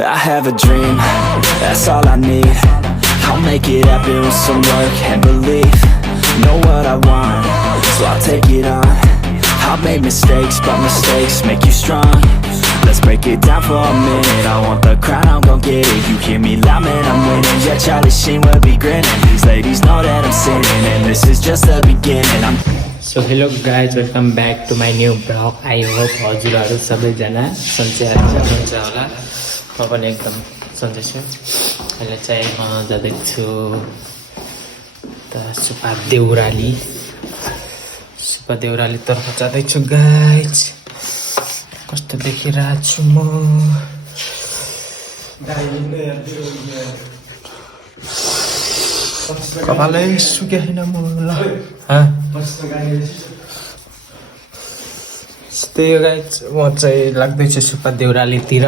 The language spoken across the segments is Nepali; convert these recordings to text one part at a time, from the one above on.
I have a dream, that's all I need. I'll make it happen with some work and belief. Know what I want, so I'll take it on. I've made mistakes, but mistakes make you strong. Let's break it down for a minute. I want the crown, I'm gon' get it. You hear me loud, man, I'm winning. Yeah, Charlie Sheen will be grinning. These ladies know that I'm sinning, and this is just the beginning. So hello guys, welcome back to my new vlog. I hope हजुरहरु सबैजना सन्चै हुनुहुन्छ होला। म पनि एकदम सन्चै छु। अहिले चाहिँ म जाँदैछु त सुपा देउराली तर्फ जाँदैछु गाइज। कस्तो देखिरहेको छु म। कपालै सुकेको छैन म ल। त्यही गाइज म चाहिँ लाग्दैछु सुपा देउरालीतिर।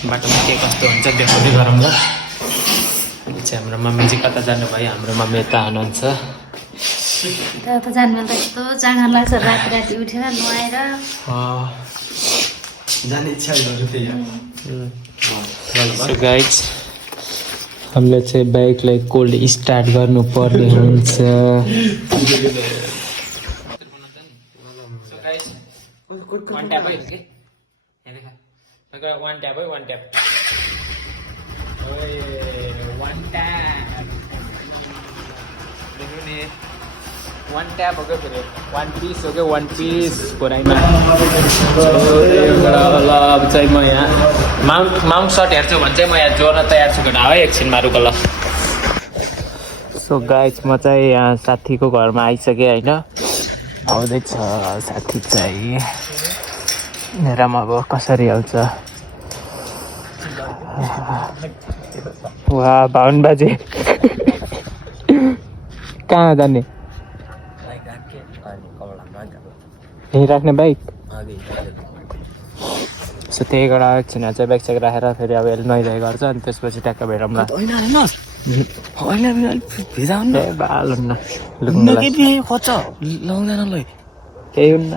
बाटोमा के कस्तो हुन्छ देखाउँदै गरौँ ल। अहिले चाहिँ हाम्रो मम्मी चाहिँ कता जानुभयो? हाम्रो मम्मी यता हुनुहुन्छ। त जानुमा त यस्तो चाँडो लाग्छ राति राति उठेर नुहाएर जाने इच्छा गर्छु त्यही हो। सो गाइज हामीले चाहिँ बाइकलाई कोल्ड स्टार्ट गर्नुपर्ने हुन्छ। One tap है के? यहाँ देखा। अगर one tap है one tap। ओए one tap। देखो नि one tap हो गयो फिर one piece हो गयो one piece पुराइमा। अब चाहिँ म यहाँ माउन्ट सर्ट हेर्छु भने चाहिँ म यहाँ जोड्न तयार छु केटा है एकछिनमा रुक ल। सो गाइज म चाहिँ यहाँ साथीको घरमा आइसकेँ होइन। आउँदैछ साथी चाहिँ हेरौँ अब कसरी आउँछ। वा 52 बजे कहाँ जाने? यहीँ राख्ने बाइक। सो त्यही गएर एकछिन चाहिँ बाइक साइक राखेर फेरि अब यसले नुहाइधुवाइ गर्छ अनि त्यसपछि ट्याक्क भेटौँ ल। केही हुन्न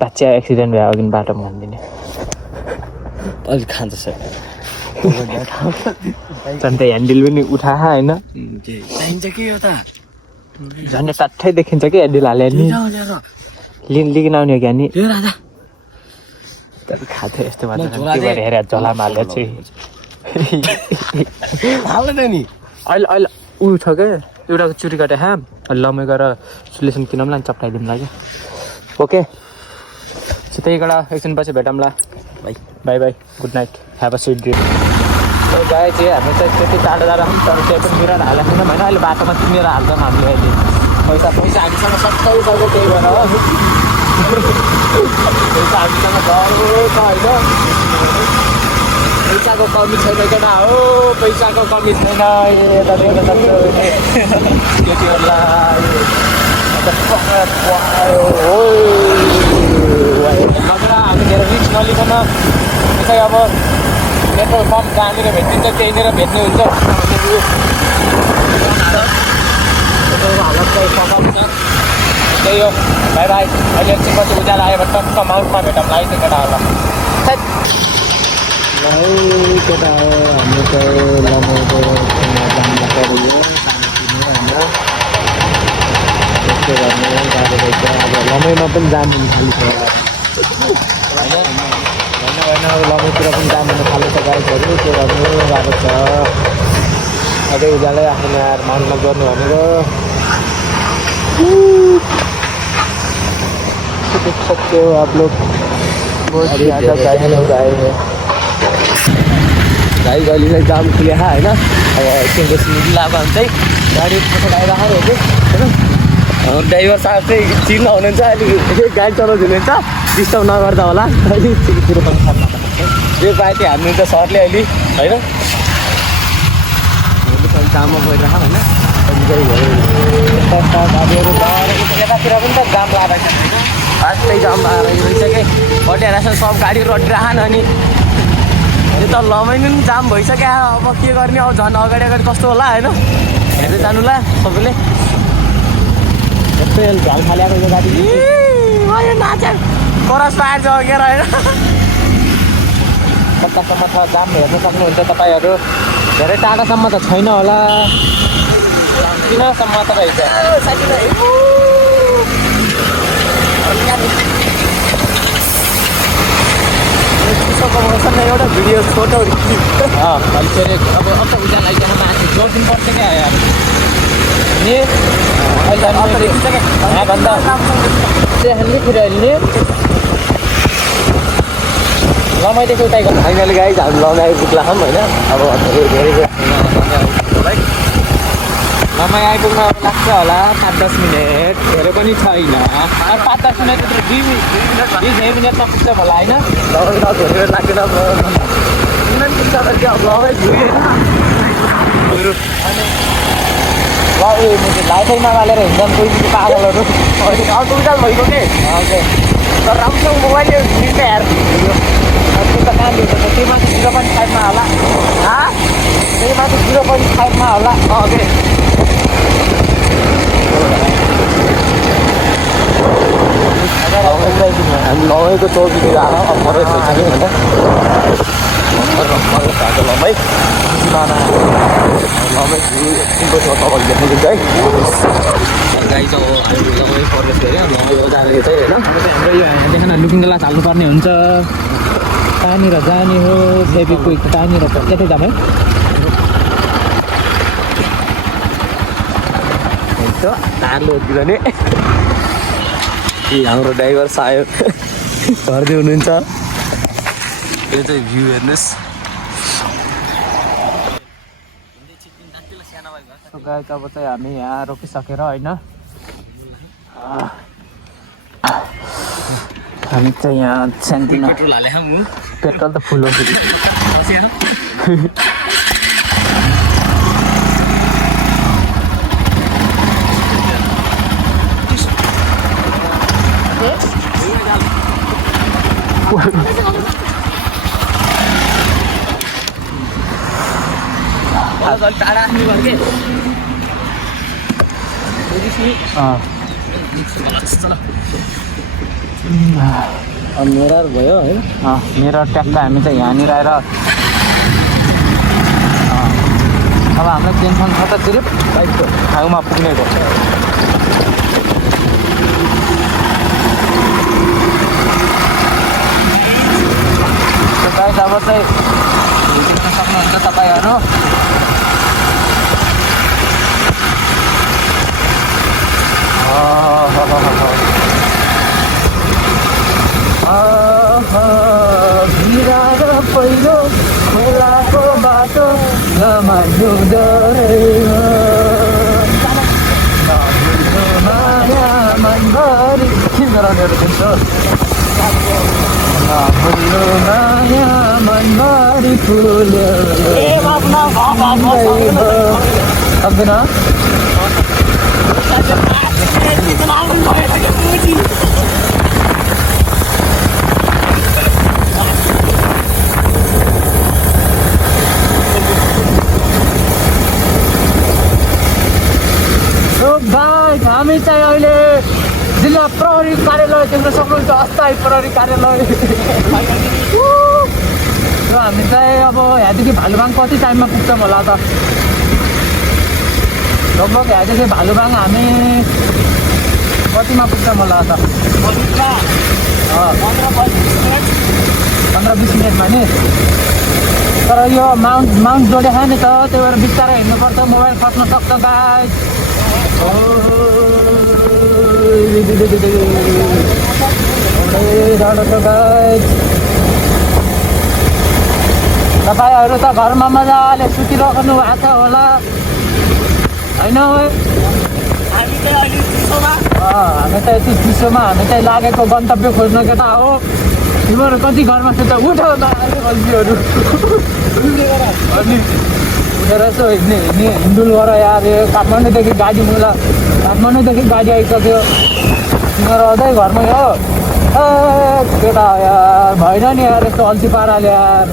बाच्चा एक्सिडेन्ट भयो अघि बाटोमा भनिदिने अलिक खान्छ सर झन् त ह्यान्डल पनि उठा होइन चाहिन्छ के यो त झन् टाठै देखिन्छ कि ह्यान्डल हाले नि लिन आउने हो कि नि तर खाएको यस्तो मात्र के भएर हेरेर झोलामा हाल्यो चाहिँ हाल्दैन नि अहिले अहिले उयो छ क्या एउटाको चुरी काटे खाम अहिले लमै गएर सुलेसन किनौँला नि चप्टाइदिउँला क्या। ओके सो त्यही गएर एकछिन पछि भेटौँ ल। By by good night have a sweet dream. गाई चाहिँ हामी चाहिँ त्यति टाढो जाँदा पनि तर त्यही पनि मिरेर हालेको छैनौँ होइन। अहिले बाटोमा किनेर हाल्छौँ हामीले अहिले पैसा हामीसँग सबै छ त्यही भएर हो पैसा हामीसँग छ होइन। पैसाको कमी छैन केटा हो पैसाको कमी छैन। यता देख्न सक्छौ केटीहरूलाई हामी धेरै रिक्स नलिकन चाहिँ अब पेट्रोल पम्प जहाँनिर भेटिन्छ त्यहीँनिर भेट्ने हुन्छ। हालत चाहिँ सघाउँछ त्यही हो। बाई बाई अहिले एकछिन पछि उज्यालो आयो भने टक्क माउन्टमा भेटौँ लाइ चाहिँ केटाहरूलाई केटा हो। हाम्रो चाहिँ लमाइको जानु पऱ्यो होइन त्यस्तो गर्नु गाह्रो रहेछ। अब लमाइमा पनि जानु थालेछ होइन अब लमाइतिर पनि जानु थालेछ गाइडहरू त्यो गर्नु गाह्रो छ। अझै उज्यालै आफ्नो यार माउन्टमा गर्नु भनेको देख सकते हो आप लोग बहुत ज़्यादा गाड़ी लोग आए हैं। गाडी गली चाहिँ जाम खुले होइन। अब एकछिन लगाएको भने चाहिँ गाडी पछाडि आइरहेको हो होइन। ड्राइभर साहब चाहिँ चिन्नु हुनुहुन्छ अलिक गाडी चलाउँदै हुनुहुन्छ डिस्टर्ब नगर्दा होला अलिक छिटो पनि यो पाए चाहिँ हान्नुहुन्छ सरले अहिले होइन। जाममा गइरहेको होइन गाडीहरू यतातिर पनि त जाम लागेको छ होइन। फास्टै जाम लागेको रहेछ कि अटिरहेको सब गाडीहरू अटिरहेन अनि यो त लमाइनु पनि जाम भइसक्यो। अब के गर्ने अब झन् अगाडि अगाडि कस्तो होला होइन हेर्दै जानु ल सबैले। यस्तै झ्याल फालेको यो गाडी नाचे करस पाएर जगेर होइन। कतासम्म छ जाम हेर्न सक्नुहुन्छ तपाईँहरू धेरै टाढासम्म त छैन होला किनसम्म त रहेछ एउटा भिडियो फोटो अब उता लागिकन माथि जोडिनु पर्छ क्या यार नि अहिले यहाँभन्दा त्यहाँले फेरि अहिले लमाइदेखि उतै गर्नु फाइनल गाइज हामी लमाइ आइपुग्ला होइन अब धेरै लमाइ आइपुग्न अब लाग्छ होला 5-10 मिनट धेरै पनि छैन 5-10 मिनट 2 मिनटमा पुग्छ होला होइन धेरै लाग्दैन अब लमाइ लाइटै नबालेर हिँड्छन् कोही पागलहरू असुविधा भइगयो कि तर राम्रोसँग मोबाइल हिँड्ने यार त्यो त कहाँ दिन्छ त्यही माथि 0.5मा होला त्यही माथि 0.5मा होला ओके हामी लमाइको चौकीतिर आएर अब मरै भइसक्यो होइन लमाइ लमाइ कुनको छ तपाईँले देख्नुहुन्छ है गाई चाहिँ अब हामी लमाइ प्रवेश गऱ्यो लमाइको जाँदाखेरि चाहिँ होइन हाम्रो यो यहाँदेखि लुकिङ ग्लास हाल्नुपर्ने हुन्छ कहाँनिर जाने हो फेबिक्विक कहाँनिर त्यतै जाम है तार्लोतिर नि हाम्रो ड्राइभर साहेब घरदै हुनुहुन्छ यो चाहिँ भ्यू हेर्नुहोस् गाइस अब चाहिँ हामी यहाँ रोकिसकेर होइन हामी चाहिँ यहाँ सानोतिनो पेट्रोल हाले पेट्रोल त फुल हो फेरि टाढा आफ्नो घर के मिरर भयो है मेरो ट्याक्क हामी चाहिँ यहाँनिर आएर अब हामीलाई टेन्सन छ त सिर्फ बाइकको ठाउँमा पुग्ने गर्छ गाइस अब चाहिँ देख्न सक्नुहुन्छ तपाईँहरू भिराएर पहिरो खोलाको बाटो नमान्नु माया मनभरि के गराउनेहरू हुन्छ नभुल्नु माया मनभरि फुल्यो सक्दैन हामी चाहिँ अहिले जिल्ला प्रहरी कार्यालय देख्न सक्नुहुन्छ अस्थायी प्रहरी कार्यालय र हामी चाहिँ अब यहाँदेखि भालुबाङ कति टाइममा पुग्छौँ होला त लगभग यहाँदेखि भालुबाङ हामी कतिमा पुग्छौँ होला त 15-20 मिनटमा नि तर यो माउन्ट जोडेको नि त त्यही भएर बिस्तारै हिँड्नुपर्छ मोबाइल खस्न सक्छ गाइस तपाईँहरू त घरमा मजाले सुतिराख्नु भएको छ होला होइन हामी त यति चिसोमा हामी चाहिँ लागेको गन्तव्य खोज्न केटा हो तिमीहरू कति घरमा सुत उठो गल्तीहरू अनि उठेर यसो हिँडुल गर यार काठमाडौँदेखि गाडी मुला काठमाडौँदेखि गाडी आइसक्यो तिमीहरू अझै घरमै हो केटा हो यार भएन नि यार यस्तो अल्छी पाराले यार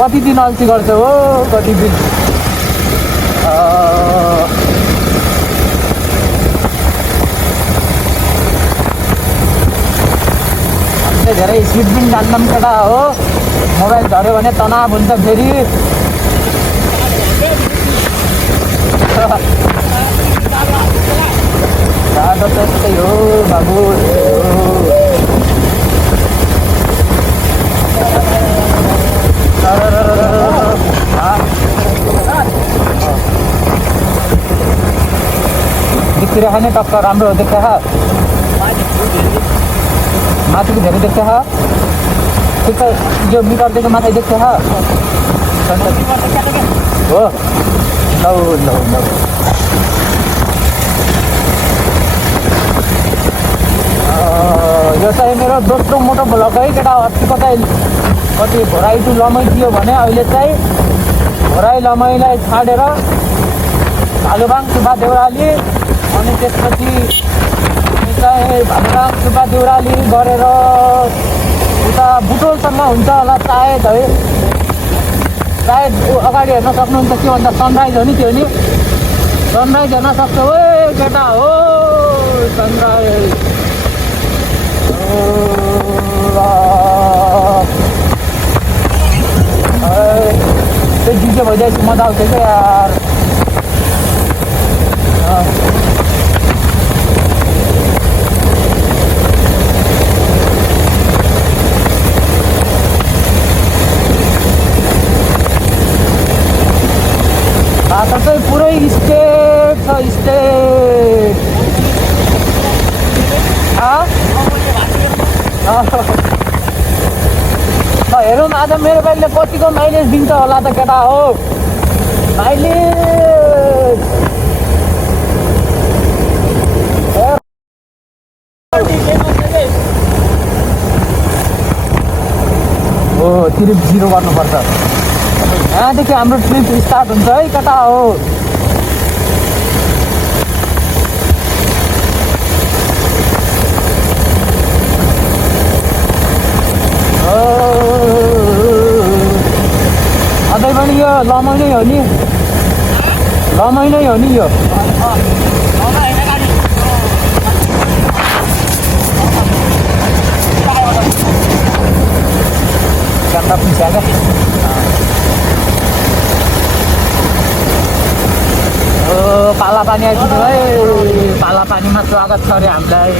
कति दिन अल्छी गर्छ हो कति दिन धेरै स्पिड पनि जान्दैनौँ केटा हो मोबाइल झऱ्यो भने तनाव हुन्छ फेरि। बाटो त्यस्तै हो बाबु। देखिरहेको नि टक्क राम्रो देख्छ माथिको धेरै देख्छ ठिक छ। यो मिटरदेखि माथि देख्छ हो लौ लौ लौ। यो चाहिँ मेरो दोस्रो मोटो भ्लग है केटा। अस्तिको चाहिँ कति घोराइ टु लमै थियो भने अहिले चाहिँ घोराइ लमैलाई छाडेर भालुबाङ सुब्बा देउराली अनि त्यसपछि चाहिँ भालुबाङ सुब्बा देउराली गरेर उता बुटोलसम्म हुन्छ होला सायद है। सायद अगाडि हेर्न सक्नुहुन्छ के भन्छ सनराइज हो नि त्यो नि। सनराइज हेर्न सक्छ ओ केटा हो सनराइज। त्यो जिजो भइदिएपछि मजा आउँछ क्या यार। बाटो चाहिँ पुरै स्टेट छ स्टेट। हेरौँ आज मेरो बाइकले कतिको माइलेज दिन्छ होला त केटा हो। माइलेज हो ट्रिप 0 गर्नुपर्छ। यहाँदेखि हाम्रो ट्रिप स्टार्ट हुन्छ है केटा हो। अझै पनि यो लमै नै हो नि। लमै नै हो नि यो। क्यामेरा पिछा क्या। पाला पानी आइपुग्यो है। पाला पानीमा स्वागत छ अरे हामीलाई।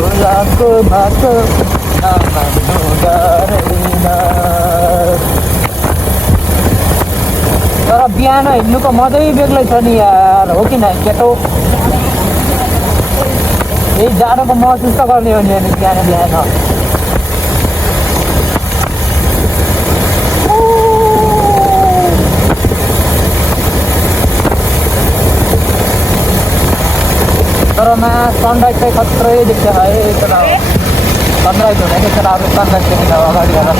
खोलाको बाटो तर बिहान हिँड्नुको मजै बेग्लै छ नि यार हो कि न केटो। यही जाडोको महसुस त गर्ने हो नि बिहान बिहान। तर सनराइज चाहिँ खत्रै देख्छ है तर सनराइज हुँदैन केटाहरू। सनराइज देखेर अगाडि हेरेर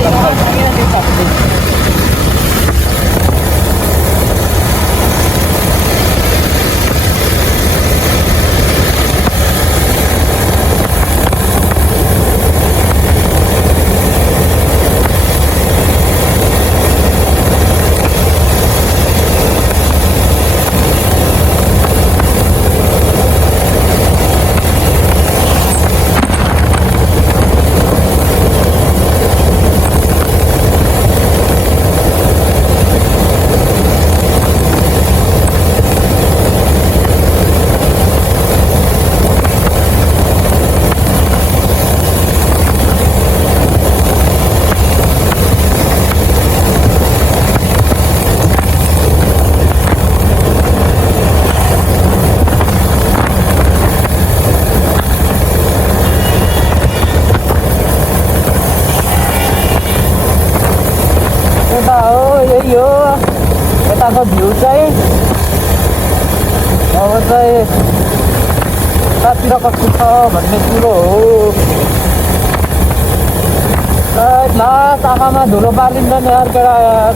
यही हो यताको भ्यू चाहिँ। अब चाहिँ यतातिर कस्तो छ भन्ने कुरो हो। लास्ट आँखामा धुलो पारिन्छ नि यार केटा यार।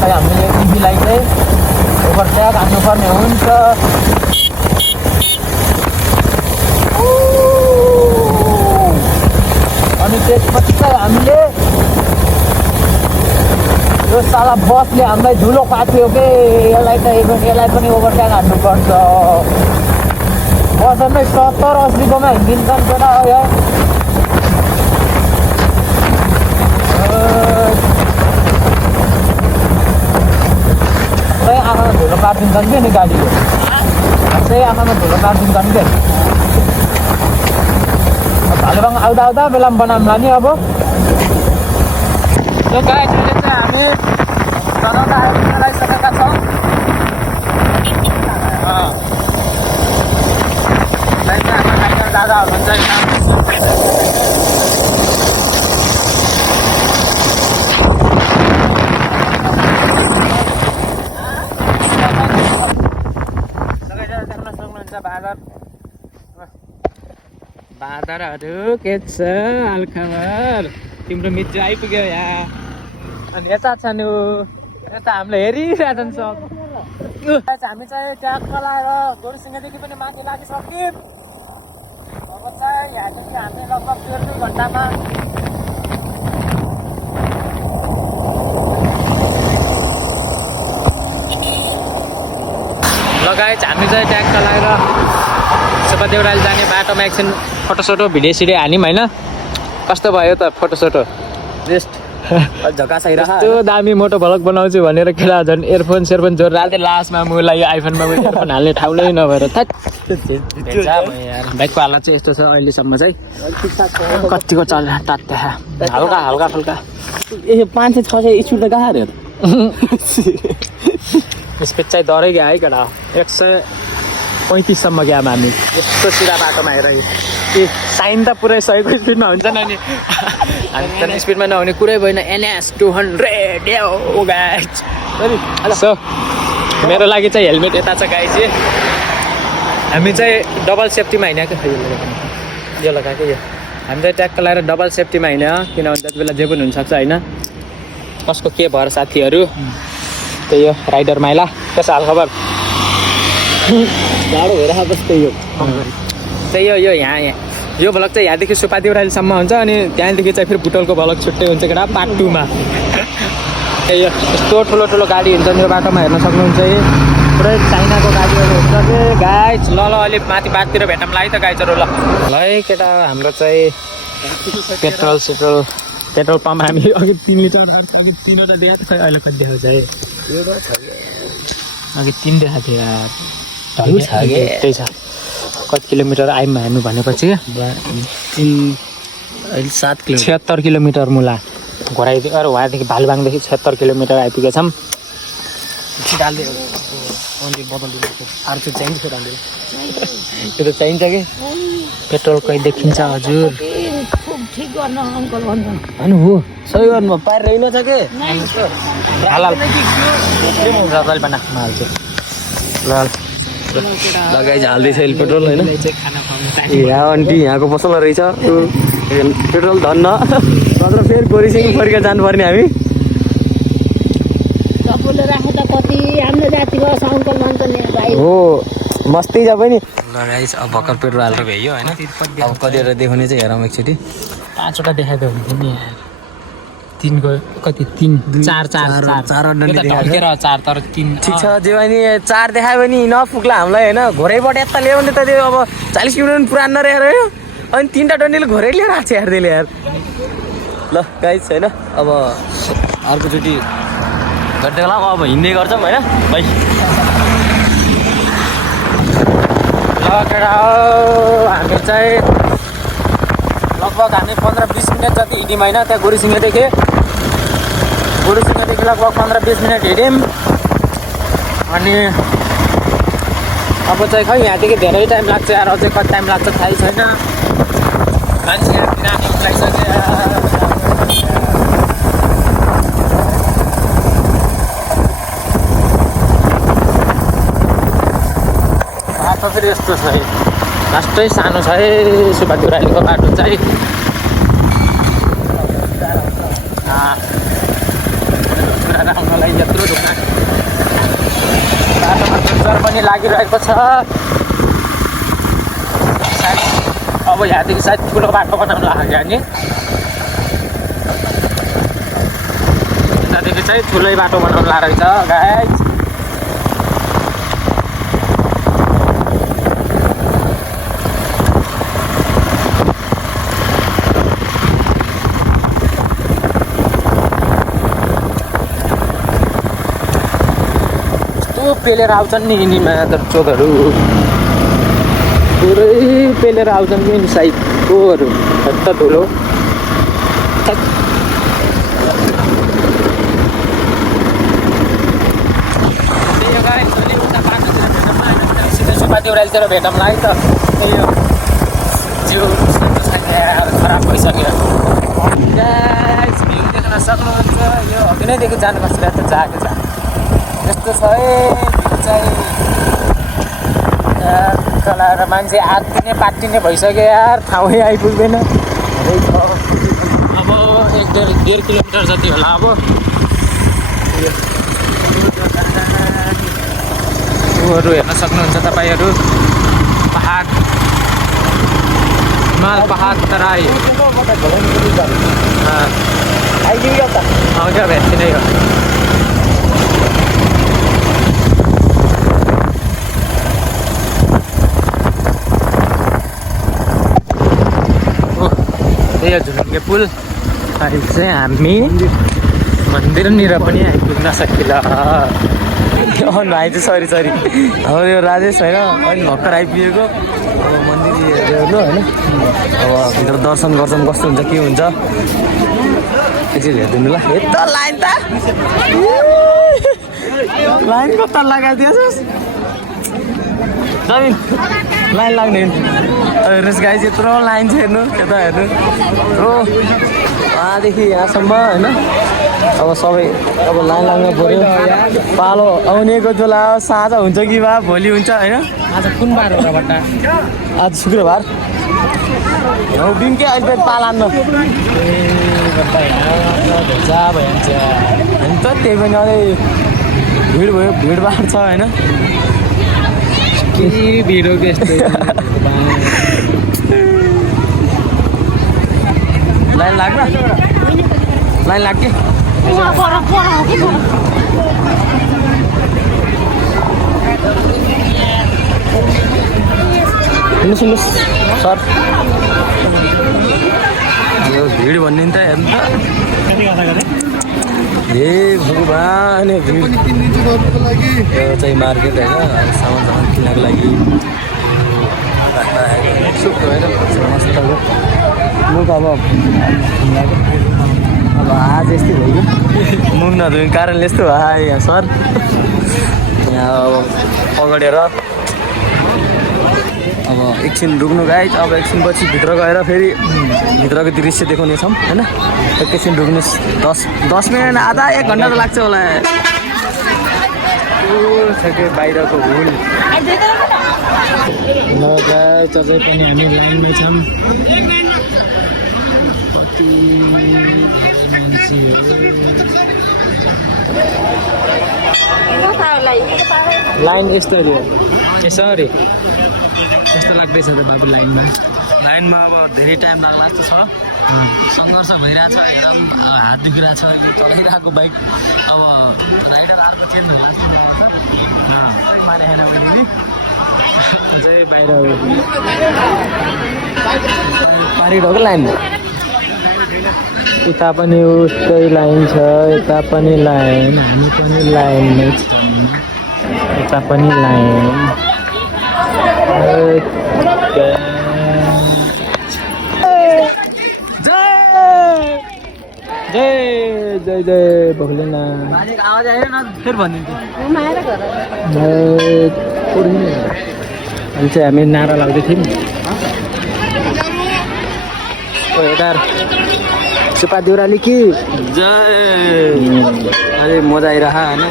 चाहिँ हामीले इभीलाई चाहिँ ओभरट्याक हान्नुपर्ने हुन्छ। अनि त्यसपछि चाहिँ हामीले यो साला बसले हामीलाई धुलो पाथ्यो के यसलाई पनि ओभरट्याक हान्नुपर्छ। बसमै 70-80कोमा हिँडिन्छन् केटा यहाँ चाहिँ आँखामा धुलो पारिदिन्छन् कि नि गाडीले चाहिँ आँखामा धुलो पारिदिन्छन् के भालुबाङ आउँदा आउँदा बेलामा बनाउँला नि अब यो गाडीले चाहिँ हामी चलाउँदा आइसकेका छौँ। दादा हुनुहुन्छ बाँदरहरू के छ हालखबर? तिम्रो मित्र आइपुग्यो यहाँ अनि यता छ नि यता हामीलाई हेरिरहेछन् सब। हामी चाहिँ ट्याक्क लगाएर गोरुसिङदेखि पनि माथि लागिसक्यौँ। अब चाहिँ यहाँदेखि हामी लगभग 1.5 घन्टामा लगायत हामी चाहिँ ट्याक्क लगाएर सुब्बा देउराली जाने बाटोमा एकछिन फोटोसोटो भिडियो सिडियो हाल्यौँ होइन। कस्तो भयो त फोटोसोटो? बेस्ट झकास आइरहेको त्यो दामी मोटो भ्लग बनाउँछु भनेर केटा झन् एयरफोन सेयरफोन जोडेर हाल्थेँ। लास्टमा मलाई यो आइफोनमा एयरफोन हाल्ने ठाउँलै नभएर बाइकको हालत चाहिँ यस्तो छ अहिलेसम्म चाहिँ। कतिको चल तात्या हल्का हल्का फुल्का 500-600 स्पिड त कहाँ रे? स्पिड चाहिँ डरै गयो है केटा। 135सम्म गयौँ हामी यस्तो सिधा बाटोमा हेर। ए साइन त पुरै 100को स्पिडमा हुन्छ नि अनि हामी स्पिडमा नहुने कुरै भएन। NS 200 guys. सो मेरो लागि चाहिँ हेलमेट यता छ गाइज। हामी चाहिँ डबल सेफ्टीमा हिँडेको यो लगाएको यो हामी चाहिँ ट्याक्क लगाएर डबल सेफ्टीमा हिँड्यो किनभने त्यति बेला जे पनि हुनसक्छ होइन। कसको के भएर साथीहरू त्यही हो राइडर माइला। कस्तो हालखबर? जाडो भइरहेको जस्तै यो त्यही हो यो यहाँ यो भ्लग चाहिँ यहाँदेखि सुब्बा देउरालीसम्म हुन्छ अनि त्यहाँदेखि चाहिँ फेरि बुटोलको भ्लग छुट्टै हुन्छ केटा पार्ट 2 मा। त्यही हो यस्तो ठुलो ठुलो गाडी हुन्छ यो बाटोमा हेर्न सक्नुहुन्छ। पुरै चाइनाको गाडीहरू हुन्छ कि गाइज। ल अलिक माथि बाटतिर भेटौँला है त गाइजहरू। ल है केटा हाम्रो चाहिँ पेट्रोल पम्प हामी अघि 3 लिटर अघि 3वटा दिएको थियो अहिले कति देखाउँछ है? अघि 3 देखाएको थियो यार। त्यही छ कति किलोमिटर आइम हेर्नु भनेपछि 7 किलोमिटर 76 किलोमिटर मुला घोराइदियो। अरू वहाँदेखि भालुबाङदेखि 76 किलोमिटर आइपुगेछौँ। त्यो त चाहिन्छ कि पेट्रोल कहीँ देखिन्छ हजुर? भन्नु हो सही गर्नु पार रहेन छ के हालहाल बना हाल्छु। ल लगाइ हाल्दैछ अहिले पेट्रोल होइन। यहाँ आन्टी यहाँको पसल रहेछ पेट्रोल धन्न नत्र फेरि गोरीसिङ फर्केर जानुपर्ने हामी। हो मस्तै छ पनि। लगाइस अब भर्खर पेट्रोल हालेर भ्याइयो होइन। अब कतिवटा देखाउने चाहिँ हेरौँ एकचोटि। 5वटा देखाइदियो हुन्थ्यो नि यार। 3 को कति 3 4 4 तर 3 ठिक छ जे भने 4 देखायो भने नपुग्ला हामीलाई होइन। घोरैबाट यता ल्यायो भने त त्यो अब 40 किलोमिटर पुरानो रहेर हो अनि 3टा डन्डीले घोरै लिएर आएको छ यार त्यसले यार। ल गाइस होइन अब अर्कोचोटि गर्दै होला अब हिँड्दै गर्छौँ होइन भाइ। ल केटा हामी चाहिँ लगभग हामी 15-20 मिनट जति हिँड्यौँ होइन त्यहाँ गोरुसिङदेखि लगभग 15-20 मिनट हिँड्यौँ। अनि अब चाहिँ खै यहाँदेखि धेरै टाइम लाग्छ यार। अझै कति टाइम लाग्छ थाहै छैन। मान्छे यहाँतिर आउने लागिसक्यो बाटो फेरि यस्तो छ है लास्टै सानो छ है सुब्बा देउरालीको बाटो चाहिँ। आउनलाई यत्रो ढुङ्गा बाटोमा पिक्चर पनि लागिरहेको छ सायद अब यहाँदेखि सायद ठुलो बाटो बनाउनु लाग्यो नि यतादेखि चाहिँ ठुलै बाटो बनाउनु लागेको छ गाइज पेलेर आउँछन् नि यिनीमा त चोकहरू पुरै पेलेर आउँछन् नि साइडकोहरू त ठुलो सुब्बा देउरालीतिर भेटौँला है त यो जिउ खराब भइसक्यो भ्यू देख्न सक्नुहुन्छ यो अघि नैदेखि जानुपर्छ त जाएको छ यस्तो छ है चाहिँ चलाएर मान्छे आत्तिने पात्तिने भइसक्यो यार ठाउँै आइपुग्दैन अब 1.5 किलोमिटर जति होला अब हरू हेर्न सक्नुहुन्छ तपाईँहरू पहाड हिमाल पहाड तराई आउँछ भेट्ने नै हो यो झुलुङ्गे पुल अहिले चाहिँ हामी मन्दिरनिर पनि आइपुग्न सकिला भाइ चाहिँ सरी अब यो राजेश होइन अहिले भर्खर आइपुगेको अब मन्दिर हेर्नु होइन अब भित्र दर्शन गर्छौँ कस्तो हुन्छ के हुन्छ एकचोटि हेरिदिनु ल यता लाइन त लाइन कता लगाइदिएछस् जमिन लाइन लाग्ने हेर्नुहोस् गाई यत्रो लाइन छ हेर्नु यता हेर्नु हो वहाँदेखि यहाँसम्म होइन अब सबै अब लाइन लाग्नु पऱ्यो पालो आउनेको बेला साँझ हुन्छ कि बा भोलि हुन्छ होइन आज कुन बार हो र बट्टा आज शुक्रबार हौ बिम्के अहिले पालान्न ए बट्टा भेजा भइहाल्छ होइन त त्यही पनि अलिक भिड भयो भिडभाड छ होइन के भिड हो त्यस्तै लाइन लाग्न लाइन लाग्छ सुन्नुहोस् सर यो भिड भन्ने नि त हेर्नु त ए भगवान भिड यो चाहिँ मार्केट होइन सामान किन्नको लागि मस्त मुख अब आज यस्तै भयो मुख नधुने कारणले यस्तो भयो यहाँ सर यहाँ अब पगडेर अब एकछिन रुक्नु गाइज अब एकछिन पछि भित्र गएर फेरि भित्रको दृश्य देखाउनेछौँ होइन एकैछिन रुक्नुहोस् 10 मिनट आधा 1 घन्टा त लाग्छ होला बाहिरको हुल ल गाइज अझै पनि हामी लाइनमै छौँ कति लाइन यस्तो यसरी यस्तो लाग्दैछ त बाबु लाइनमा अब धेरै टाइम लाग्ला जस्तो छ सङ्घर्ष भइरहेछ एकदम हात दुखिरहेको छ यो चलाइरहेको बाइक अब राइडर अर्को चेन्ज हुन्छ मारेन मैले चाहिँ बाहिर पारिरहेको लाइन यता पनि उस्तै लाइन छ यता पनि लाइन हामी पनि लाइनमै छौँ यता पनि लाइन जय जय जय भोलेना आवाज आयो न फेरि भनिदिन्छु अहिले चाहिँ हामी नारा लाग्दै थियौँ यता सुब्बा देउराली कि जय अरे मजा आइरह होइन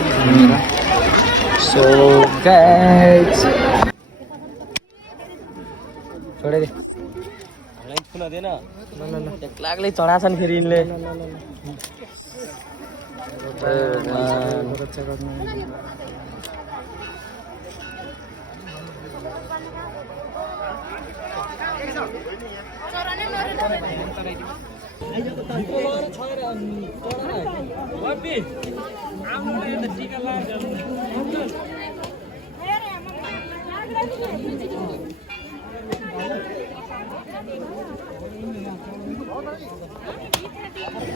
सो गाइज छोडे खुला दिएन एक्लाग्लै चढाएको छ नि फेरि यिनले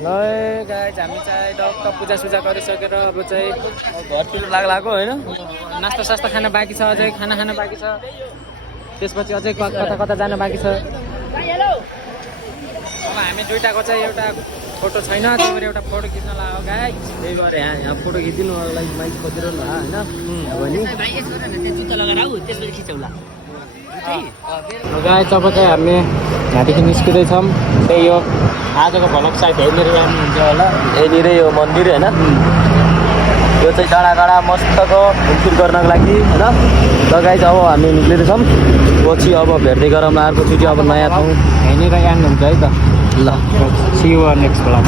ल गाइज हामी चाहिँ डक्क पूजासुजा गरिसकेर अब चाहिँ घरतिर लाग्लाको होइन नास्ता सास्ता खान बाँकी छ, अझै खाना खान बाँकी छ, त्यसपछि अझै कता कता जान बाँकी छ। अब हामी दुइटाको चाहिँ एउटा फोटो छैन, त्यही भएर एउटा फोटो खिच्न लाग्यो गाइज। त्यही भएर यहाँ फोटो खिचिदिनु लागि माइक खोजेर ल होइन अब नि गाइज अब चाहिँ हामी यहाँदेखि निस्किँदैछौँ। त्यही हो आजको भ्लग सायद हेर्ने हुन्छ होला। यहाँनिर यो मन्दिर होइन यो चाहिँ डाँडा डाँडा मस्तको घुमफिर गर्नको लागि होइन। ल गाइज अब हामी निक्लिँदैछौँ, पछि अब भेट्दै गरौँ अर्कोचोटि अब नयाँ ठाउँ यहाँनिर एन्ड हुन्छ है त। ल See you on next vlog.